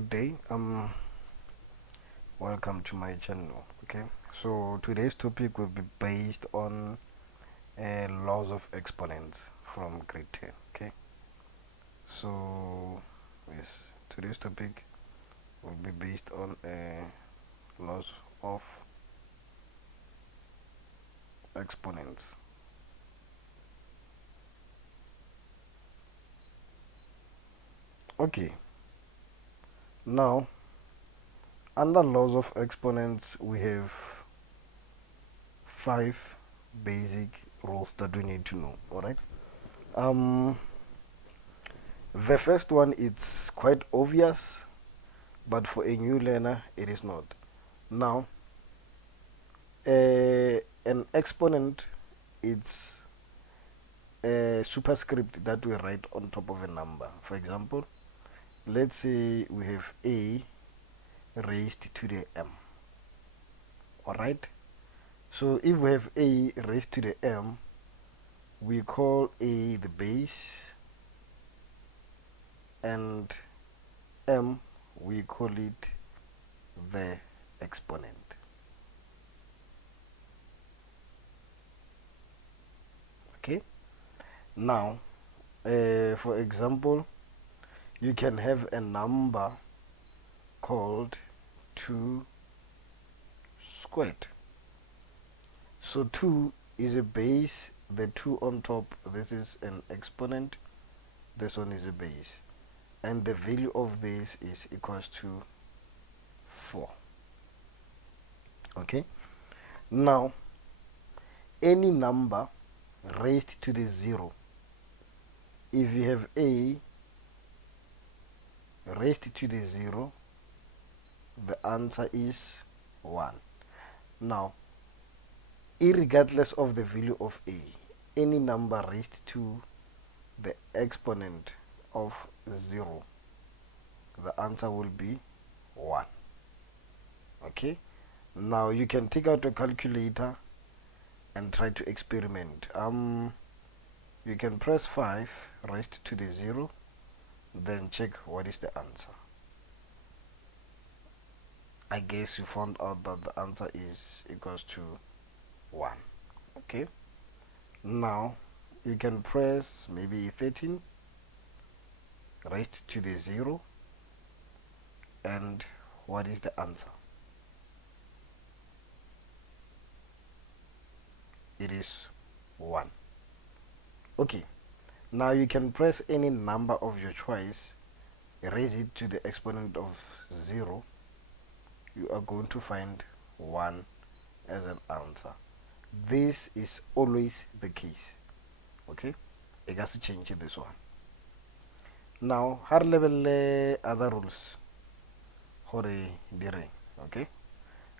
good day. Welcome to my channel. Okay, so today's topic will be based on laws of exponents from grade 10. Okay, so yes, today's topic will be based on laws of exponents. Okay, now under laws of exponents we have 5 basic rules that we need to know. All right. Um, the first one is quite obvious, but for a new learner it is not. Now, an exponent is a superscript that we write on top of a number. For example, let's say we have a raised to the m. Alright, so if we have a raised to the m, we call a the base and m we call it the exponent. Okay, now for example, you can have a number called 2 squared. So 2 is a base, the 2 on top, this is an exponent, this one is a base, and the value of this is equals to 4. Okay, now any number raised to the 0, if you have a raised to the 0, the answer is 1. Now, irregardless of the value of a, any number raised to the exponent of 0, the answer will be 1. Okay, now you can take out a calculator and try to experiment. You can press 5 raised to the 0, then check what is the answer. I guess you found out that the answer is equals to 1. Okay, now you can press maybe 13 raised to the 0, and what is the answer? It is 1. Okay, now you can press any number of your choice, raise it to the exponent of 0, you are going to find 1 as an answer. This is always the case. Okay, I got to change this one. Now, higher level other rules for the okay.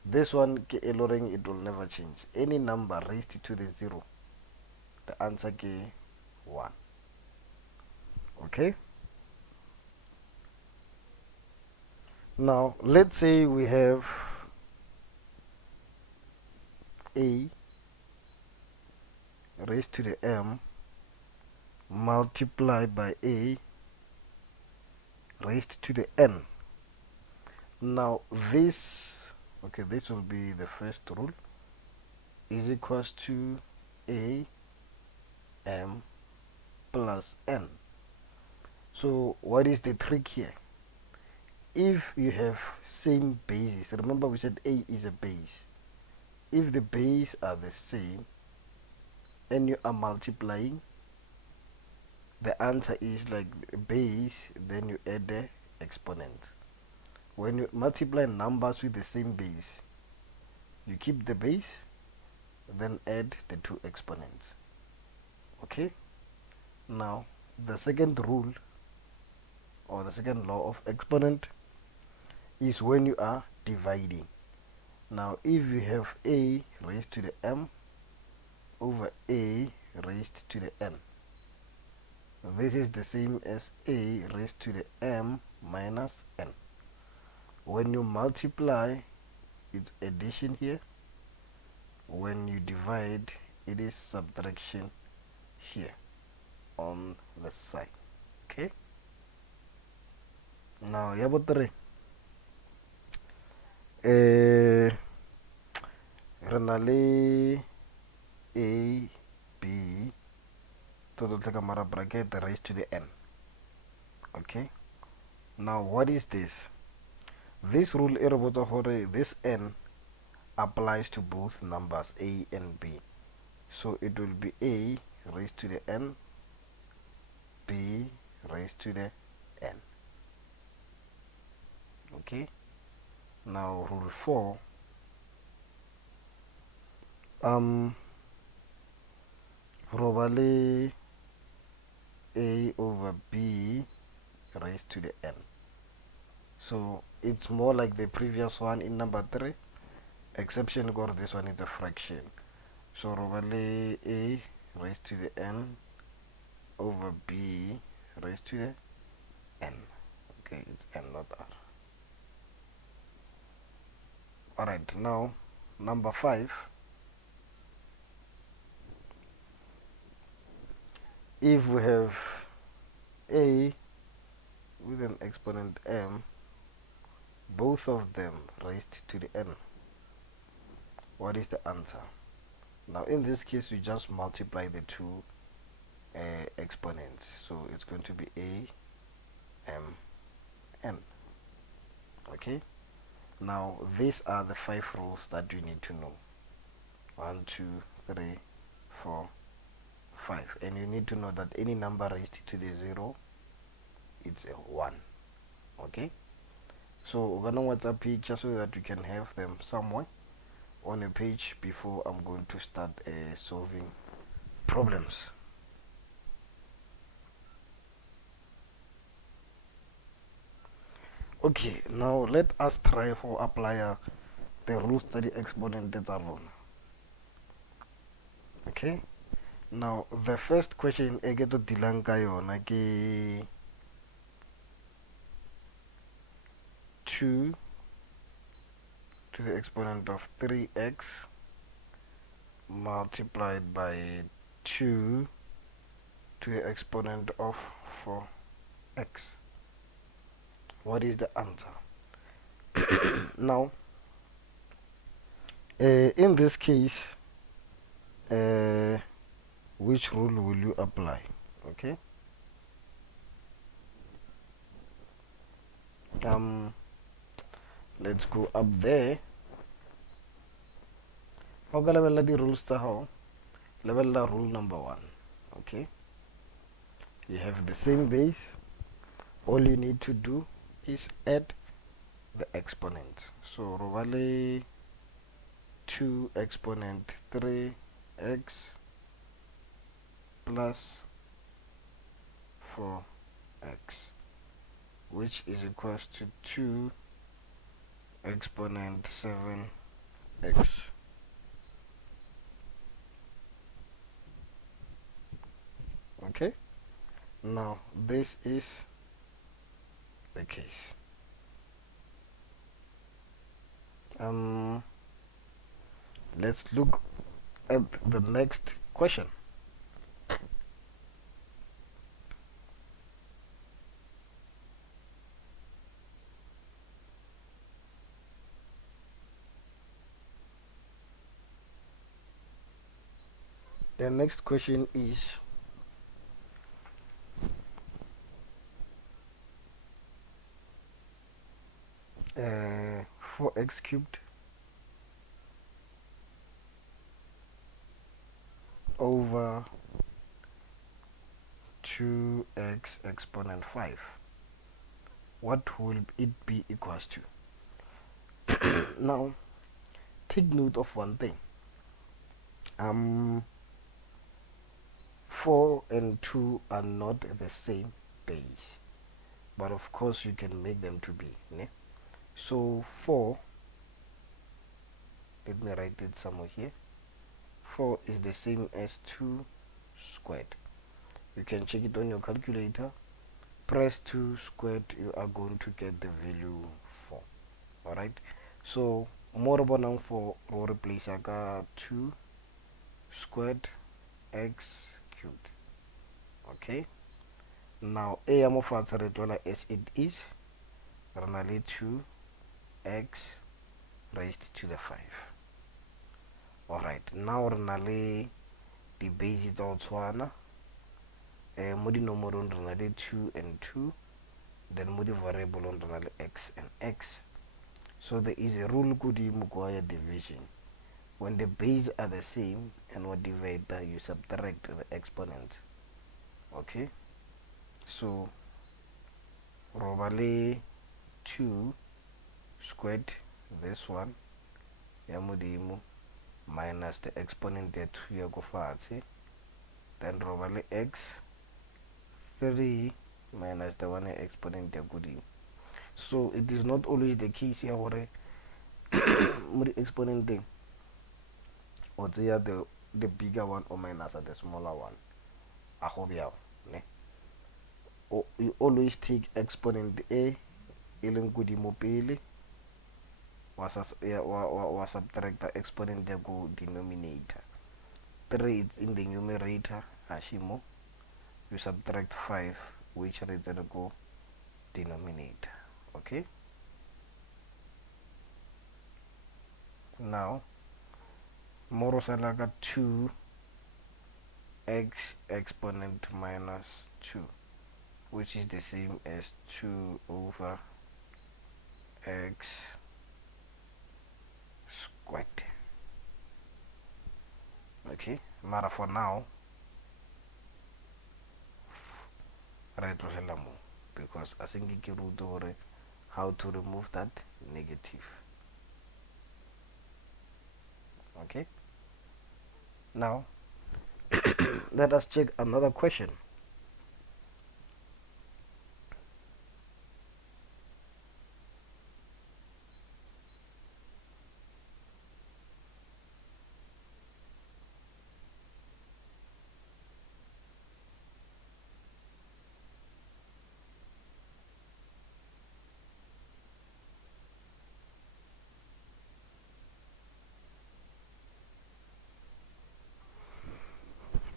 This one it will never change. Any number raised to the 0, the answer is 1. Okay. Now let's say we have a raised to the m multiplied by a raised to the n. Now this, okay, this will be the first rule, is equals to a m plus n. So what is the trick here? If you have same bases, remember we said a is a base. If the base are the same and you are multiplying, the answer is like base, then you add the exponent. When you multiply numbers with the same base, you keep the base, then add the 2 exponents. Okay, now the second rule or the second law of exponent is when you are dividing. Now if you have a raised to the m over a raised to the n, this is the same as a raised to the m minus n. When you multiply, it's addition here. When you divide, it is subtraction here on the side. Okay, now yabo 3, re na le a b totally camera bracket raised to the n. Okay, now what is this? This rule this n applies to both numbers a and b, so it will be a raised to the n, b raised to the n. Okay, now rule 4, probably a over b raised to the n. So it's more like the previous one in number 3, exception or this one is a fraction. So probably a raised to the n over b raised to the n. Okay, it's n, not r. Alright, now number 5. If we have a with an exponent m, both of them raised to the n, what is the answer? Now in this case we just multiply the two exponents, so it's going to be a m n. Okay, now these are the 5 rules that you need to know. 1 2 3 4 5, and you need to know that any number raised to the 0, it's a 1. Okay, so we're gonna WhatsApp picture so that you can have them somewhere on a page before I'm going to start solving problems. Okay, now let us try for apply the rules to the exponent data rule. Okay, now the first question I get to dealing yona ke 2 to the exponent of 3x multiplied by 2 to the exponent of 4x. What is the answer? Now, in this case, which rule will you apply? Okay. Let's go up there. Okay, level the rules to how? Level the rule number 1. Okay. You have the same base. All you need to do is add the exponent. So rovale 2 exponent 3x plus 4x, which is equals to 2 exponent 7x. Okay, now this is the case. Let's look at the next question. The next question is 4x cubed over 2x exponent 5. What will it be equals to? Now, take note of one thing. 4 and 2 are not the same base, but of course you can make them to be. Ne? So 4, let me write it somewhere here. 4 is the same as 2 squared. You can check it on your calculator. Press 2 squared, you are going to get the value 4. Alright, so more about for replace 2 squared x cubed. Okay, now a am of as it is, 2 x raised to the 5. Alright, now re na le di base tsa go tshwana. Mo dinomorong re na le 2 and 2, then mo di variable re na le x and x. So there is a rule godimo kwa ya division. When the base are the same and what divider, you subtract the exponent. Okay, so roba le 2 squared, this one ya modimo, minus the exponent ya 2 ya go fatshe, then roba le x 3 minus the one exponent ya godimo. So it is not always the case ya gore mo di exponenteng o tseya the bigger one or minus the smaller one. A go bjao, ne? You always take exponent a e leng godimo pele, wa subtract the exponent ya go denominator. 3 it's in the numerator, hashimo, you subtract 5 which is the go denominator. Okay, now more like 2 x exponent minus 2, which is the same as 2 over x squared. Okay, mara for now right because I think you can how to remove that negative. Okay, now let us check another question.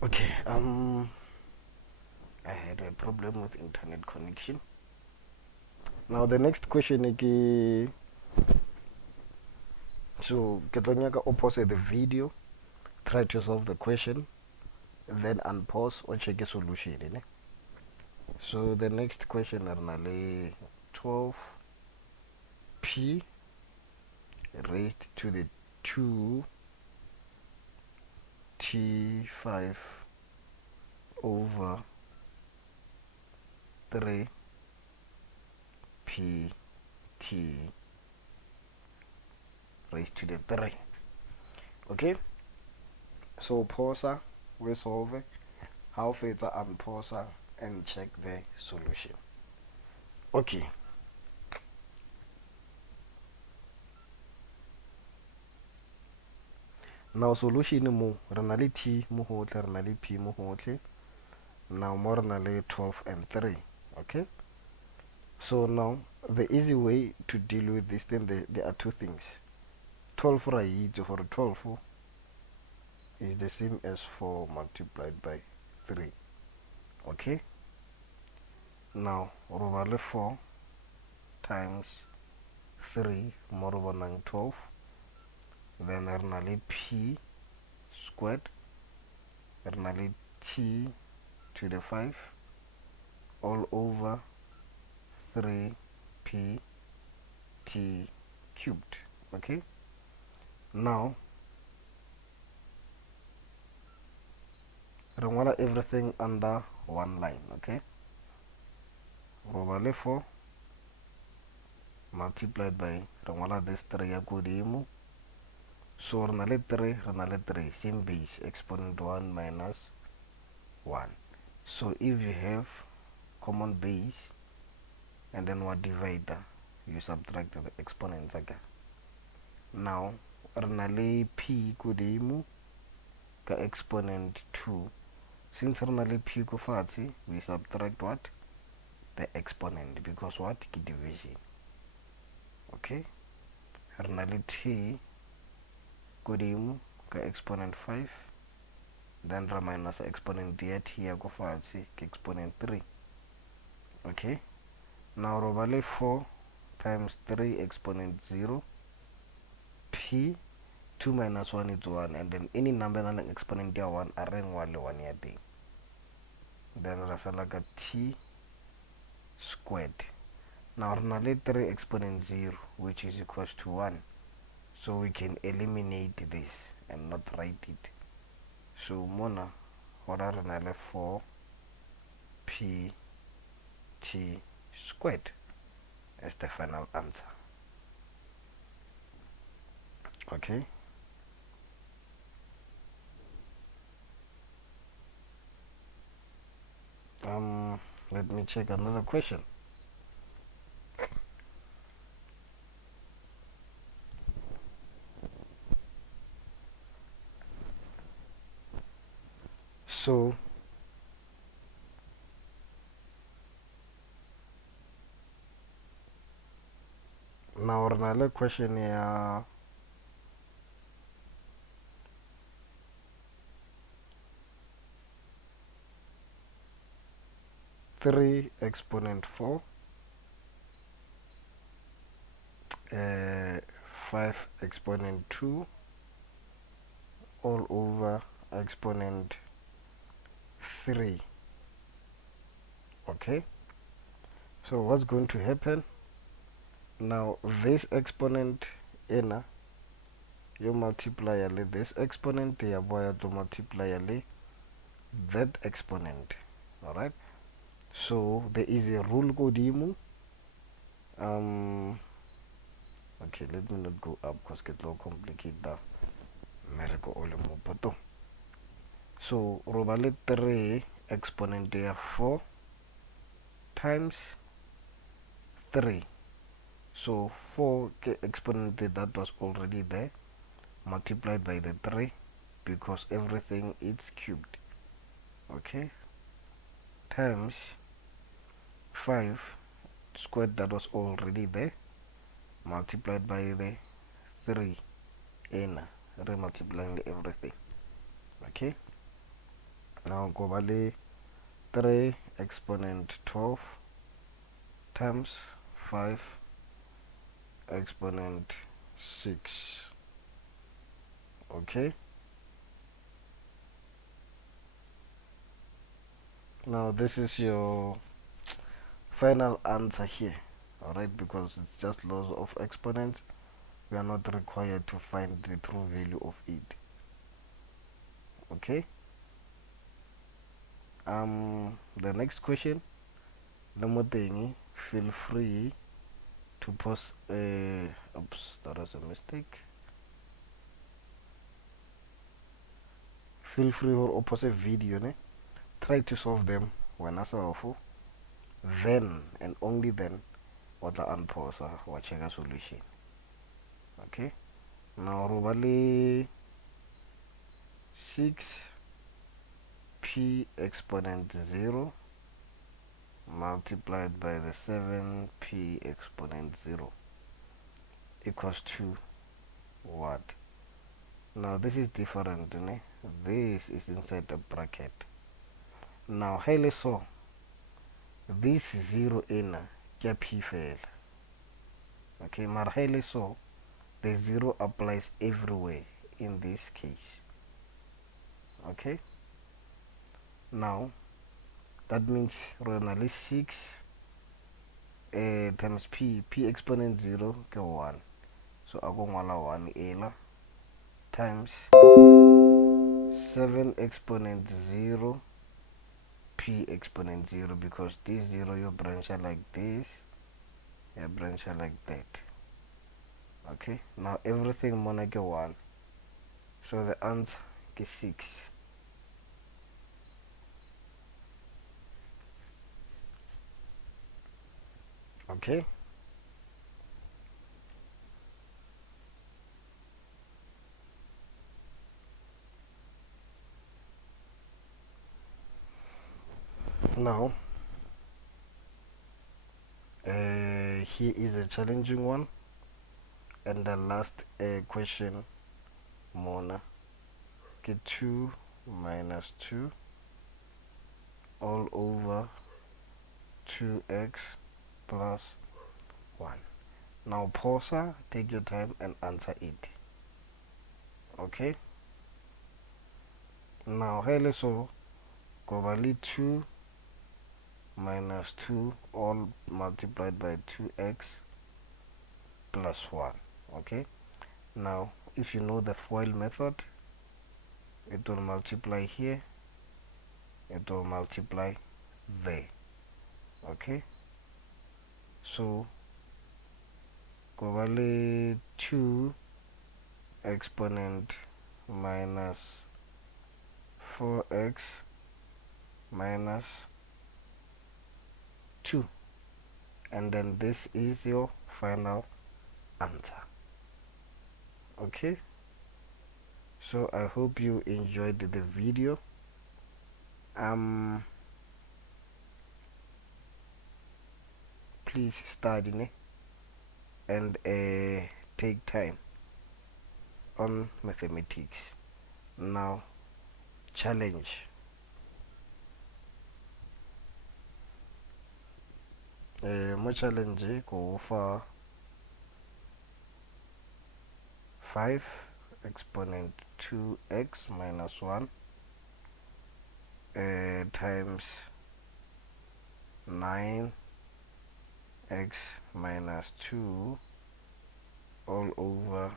Okay, I had a problem with internet connection. Now the next question again. So get opposite the video, try to solve the question, then unpause or check a solution. So the next question is 12p raised to the 2 t5 over 3 pt raised to the 3. Okay, so posa, we solve it. How far unposa and check the solution. Okay, now solution mo re t mo hotle, re p mo hotle. Now more than 12 and 3. Okay, so now the easy way to deal with this thing, there are two things. 12 right for 12 is the same as 4 multiplied by 3. Okay, now over 4 times 3 more over 12, then R p squared, R t to the 5 all over 3p t cubed. Okay, now remember everything under one line. Okay, over 4 multiplied by remember this 3 ya godimo, so re 3 same base, exponent 1 minus 1. So if you have common base and then what divider, you subtract the exponents again. Now re p godimo ka exponent 2. Since re p ko fatshe, we subtract what? The exponent, because what? Ke division. Okay, re t godimo ka exponent 5, then ra minus exponent ya t ya go fatshe ke exponent 3. Okay, now roba 4 times 3 exponent 0 t 2 minus 1 is 1, and then any number na leng exponent ya 1 a reng 1 le 1 ya teng, then re sala ka t squared. Now re na le 3 exponent 0 which is equals to 1, so we can eliminate this and not write it. So mona hora re na le 4 p t squared as the final answer. Okay, let me check another question. So now another question here. 3 exponent 4, 5 exponent 2 all over exponent 3. Okay, so what's going to happen now? This exponent inner you multiply this exponent ya boya to multiply that exponent. All right, so there is a rule godimo. Okay, let me not go up because it will complicate the miracle all more. So robale 3 exponent there 4 times 3. So 4 exponent that was already there multiplied by the 3 because everything is cubed. Okay, times 5 squared that was already there multiplied by the 3 in re-multiplying everything. Okay, now go by 3 exponent 12 times 5 exponent 6. Okay, now this is your final answer here. Alright, because it's just laws of exponents, we are not required to find the true value of it. Okay, the next question, the more thing, feel free to post oops, that was a mistake. Feel free or post a video, ne? Try to solve them when I saw, then and only then what the unpause or check a solution. Okay, now robali 6 p exponent 0 multiplied by the 7 p exponent 0 equals to what? Now this is different, ne? This is inside the bracket. Now highly so this 0 in p fail. Okay, but highly so the 0 applies everywhere in this case. Okay, now that means really 6 times p exponent 0 ke 1, so I go 1 ela times 7 exponent 0 p exponent 0, because this 0 you branch like this, you branch like that. Okay, now everything mona ke 1, so the answer is 6. Okay, now here is a challenging one, and the last question mona get 2 minus 2 all over 2x plus 1. Now posa, take your time and answer it. Okay, now hele so probably 2 minus 2 all multiplied by 2x plus 1. Okay, now if you know the FOIL method, it will multiply here, it will multiply there. Okay, so probably 2 exponent minus 4x minus 2, and then this is your final answer. Okay, so I hope you enjoyed the video. Please study and take time on mathematics. Now challenge. Mo challenge go for 5 exponent 2x minus 1 times 9x minus 2 all over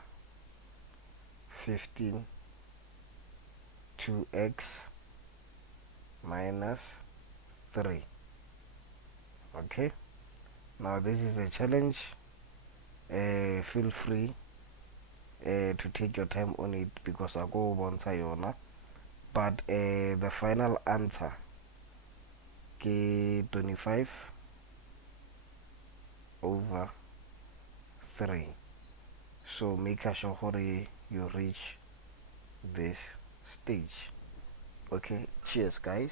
15 2x minus 3. Okay, now this is a challenge. Feel free to take your time on it because I go on sayona, but the final answer ke 25 over 3. So make sure you reach this stage. Okay, cheers guys.